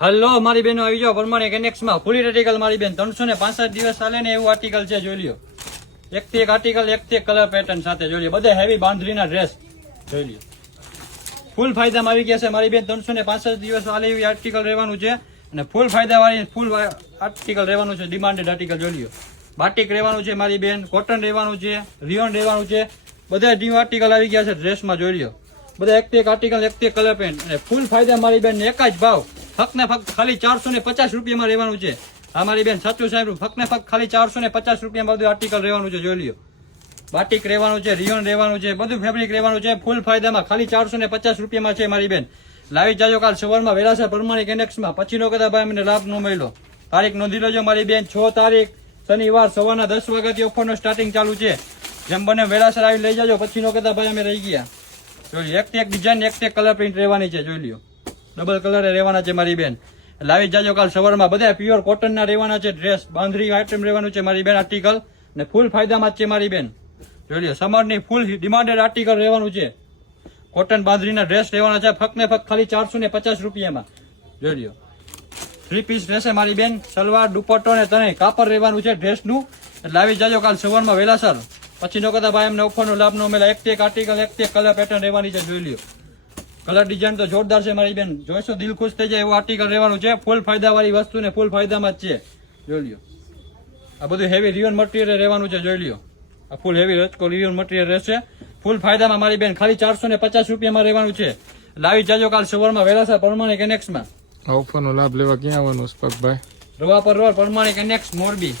Hello મારી બેનો આવી જાઓ પ્રમાણે કનેક્સ માં ફૂલી આર્ટિકલ મારી બેન 365 દિવસ ચાલે ને એવું આર્ટિકલ છે જોઈ લ્યો. એકથી એક આર્ટિકલ એકથી એક કલર પેટર્ન સાથે જોઈ લ્યો. બધા હેવી બાંધણીના ડ્રેસ જોઈ લ્યો. ફૂલ ફાયદામાં આવી ગયા છે મારી બેન 365 દિવસ ચાલે એવી આર્ટિકલ રહેવાનું છે અને ફૂલ ફાયદા વાળી ફૂલ આર્ટિકલ રહેવાનું છે. ડિમાન્ડેડ આર્ટિકલ જોઈ લ્યો. બાટિક રહેવાનું છે મારી બેન, કોટન રહેવાનું છે, રિયોન રહેવાનું છે. બધા ન્યુ આર્ટિકલ આવી ગયા છે ડ્રેસમાં જોઈ લ્યો. બધા એકથી એક આર્ટિકલ એકથી એક કલર પેન્ટ અને ફૂલ ફાયદા મારી બેન એક જ ભાવ ફક્ત ને ફક્ત ખાલી 450 રૂપિયામાં રહેવાનું છે. હા મારી બેન સાચું સાહેબ ફક્ત ને ફક્ત ખાલી 450 રૂપિયામાં બધું આર્ટિકલ રહેવાનું છે જોઈ લ્યો. બાટિક રહેવાનું છે, રિયોન રહેવાનું છે, બધું ફેબ્રિક રહેવાનું છે ફૂલ ફાયદામાં ખાલી 450 રૂપિયામાં છે મારી બેન. લાવી જાજો કાલ સવારમાં વેલાસર પ્રમાણિક ઇન્ડેક્સમાં. પછી નો કદા ભાઈ મને લાભ ન મળ્યો. તારીખ નોંધી લેજો મારી બેન 6 તારીખ શનિવાર સવારના 10 વાગ્યાથી ઓફરનો સ્ટાર્ટિંગ ચાલુ છે. જેમ બને વેલાસર આવી લઈ જાજો. પછી નો કદા ભાઈ અમે રહી ગયા જોઈ લો. એકથી એક ડિઝાઇન એકથી એક કલર પ્રિન્ટ રહેવાની છે જોઈ લ્યો. ડબલ કલર રહેવાના છે મારી બેન. લાવી જાજો કાલ સવારમાં. બધા પ્યોર કોટન ના રહેવાના છે ડ્રેસ. બાંધણી આઈટમ રહેવાનું છે મારી બેન આર્ટિકલ ને ફૂલ ફાયદામાં જ છે મારી બેન જોઈ લ્યો. સમરની ફૂલ ડિમાન્ડેડ આર્ટિકલ રહેવાનું છે. કોટન બાંધણીના ડ્રેસ રહેવાના છે ફક્ત ને ફક્ત ખાલી 450 રૂપિયામાં જોઈ લ્યો. 3 પીસ રહેશે મારી બેન. સલવાર દુપટ્ટો ને તને કાપડ રહેવાનું છે ડ્રેસનું. લાવી જાજો કાલ સવારમાં વેલાસર. પછી નો કદા ભાઈ એમને ઓફરનો લાભ ન મળે. એકથી એક આર્ટિકલ એકથી એક કલર પેટર્ન રહેવાની છે જોઈ લ્યો. કલર ડિઝાઇન તો જોરદાર છે મારી બેન. જોઈશો દિલ ખુશ થઈ જાય એવું આર્ટિકલ રહેવાનું છે. ફૂલ ફાયદા વાળી વસ્તુ ને ફૂલ ફાયદામાં જ છે જોઈ લ્યો. આ બધું હેવી રિયોન મટીરિયલ રહેવાનું છે જોઈ લ્યો. આ ફૂલ હેવી રચકો રિયોન મટીરિયલ રહેશે ફૂલ ફાયદામાં મારી બેન. ખાલી 450 રૂપિયામાં રહેવાનું છે. લાવી જાજો કાલ સવારમાં વેલાસર પ્રમાણિક ઇન્ડેક્સમાં. ઓફરનો લાભ લેવા ક્યાં આવવાનું સ્પકભાઈ? રવા પર રોડ પ્રમાણિક ઇન્ડેક્સ મોરબી.